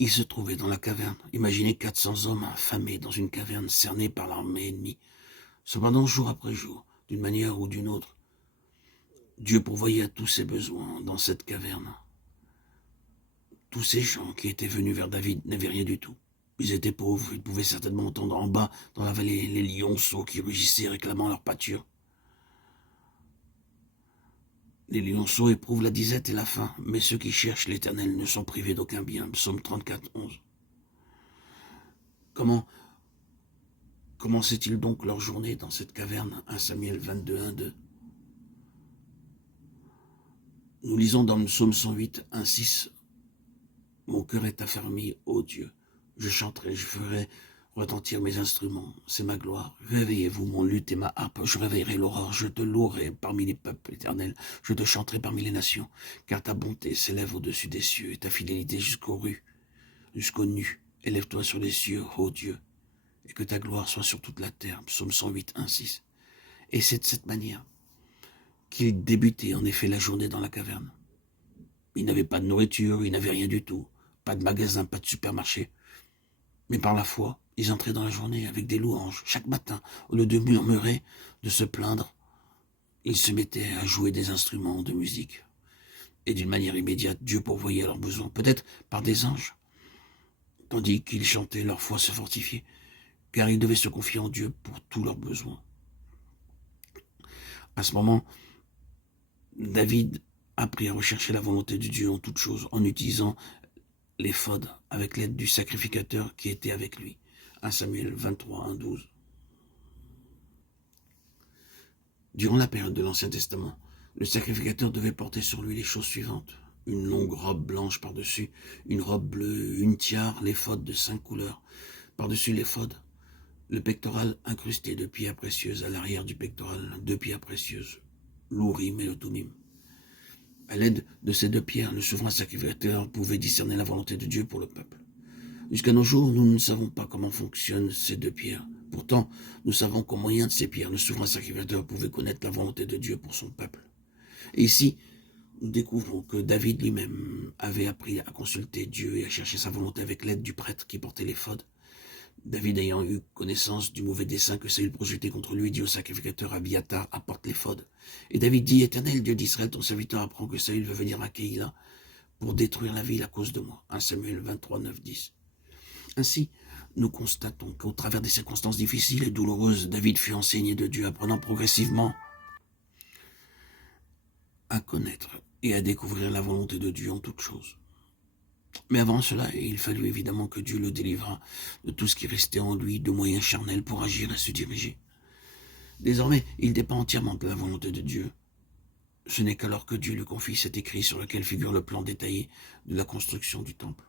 Il se trouvait dans la caverne. Imaginez 400 hommes affamés dans une caverne cernée par l'armée ennemie. Cependant, jour après jour, d'une manière ou d'une autre, Dieu pourvoyait à tous ses besoins dans cette caverne. Tous ces gens qui étaient venus vers David n'avaient rien du tout. Ils étaient pauvres, ils pouvaient certainement entendre en bas, dans la vallée, les lionceaux qui rugissaient réclamant leur pâture. Les lionceaux éprouvent la disette et la faim, mais ceux qui cherchent l'Éternel ne sont privés d'aucun bien. Psaume 34, 11. Comment commençait-il donc leur journée dans cette caverne? 1 Samuel 22, 1, 2. Nous lisons dans le psaume 108, 1, 6. Mon cœur est affermi, ô Dieu. Je chanterai, je ferai retentir mes instruments, c'est ma gloire. Réveillez-vous, mon luth et ma harpe, je réveillerai l'aurore, je te louerai parmi les peuples éternels, je te chanterai parmi les nations, car ta bonté s'élève au-dessus des cieux, et ta fidélité jusqu'aux nues. Élève-toi sur les cieux, ô Dieu, et que ta gloire soit sur toute la terre. Psaume 108, 1, 6. Et c'est de cette manière qu'il débutait en effet la journée dans la caverne. Il n'avait pas de nourriture, il n'avait rien du tout, pas de magasin, pas de supermarché. Mais par la foi, ils entraient dans la journée avec des louanges. Chaque matin, au lieu de murmurer, de se plaindre, ils se mettaient à jouer des instruments de musique. Et d'une manière immédiate, Dieu pourvoyait leurs besoins, peut-être par des anges. Tandis qu'ils chantaient, leur foi se fortifiait, car ils devaient se confier en Dieu pour tous leurs besoins. À ce moment, David apprit à rechercher la volonté de Dieu en toutes choses, en utilisant l'éphod avec l'aide du sacrificateur qui était avec lui. 1 Samuel 23, 1, 12. Durant la période de l'Ancien Testament, le sacrificateur devait porter sur lui les choses suivantes. Une longue robe blanche par-dessus, une robe bleue, une tiare, l'éphod de 5 couleurs. Par-dessus l'éphod, le pectoral incrusté de pierres précieuses, à l'arrière du pectoral, 2 pierres précieuses, l'Urim et le Thummim. À l'aide de ces 2 pierres, le souverain sacrificateur pouvait discerner la volonté de Dieu pour le peuple. Jusqu'à nos jours, nous ne savons pas comment fonctionnent ces 2 pierres. Pourtant, nous savons qu'au moyen de ces pierres, le souverain sacrificateur pouvait connaître la volonté de Dieu pour son peuple. Et ici, nous découvrons que David lui-même avait appris à consulter Dieu et à chercher sa volonté avec l'aide du prêtre qui portait l'éphod. David ayant eu connaissance du mauvais dessein que Saül projetait contre lui, dit au sacrificateur Abiathar, apporte l'éphod. Et David dit, Éternel, Dieu d'Israël, ton serviteur apprend que Saül veut venir à Keïla pour détruire la ville à cause de moi. 1 Samuel 23, 9, 10. Ainsi, nous constatons qu'au travers des circonstances difficiles et douloureuses, David fut enseigné de Dieu, apprenant progressivement à connaître et à découvrir la volonté de Dieu en toutes choses. Mais avant cela, il fallut évidemment que Dieu le délivrât de tout ce qui restait en lui de moyens charnels pour agir et se diriger. Désormais, il dépend entièrement de la volonté de Dieu. Ce n'est qu'alors que Dieu lui confie cet écrit sur lequel figure le plan détaillé de la construction du temple.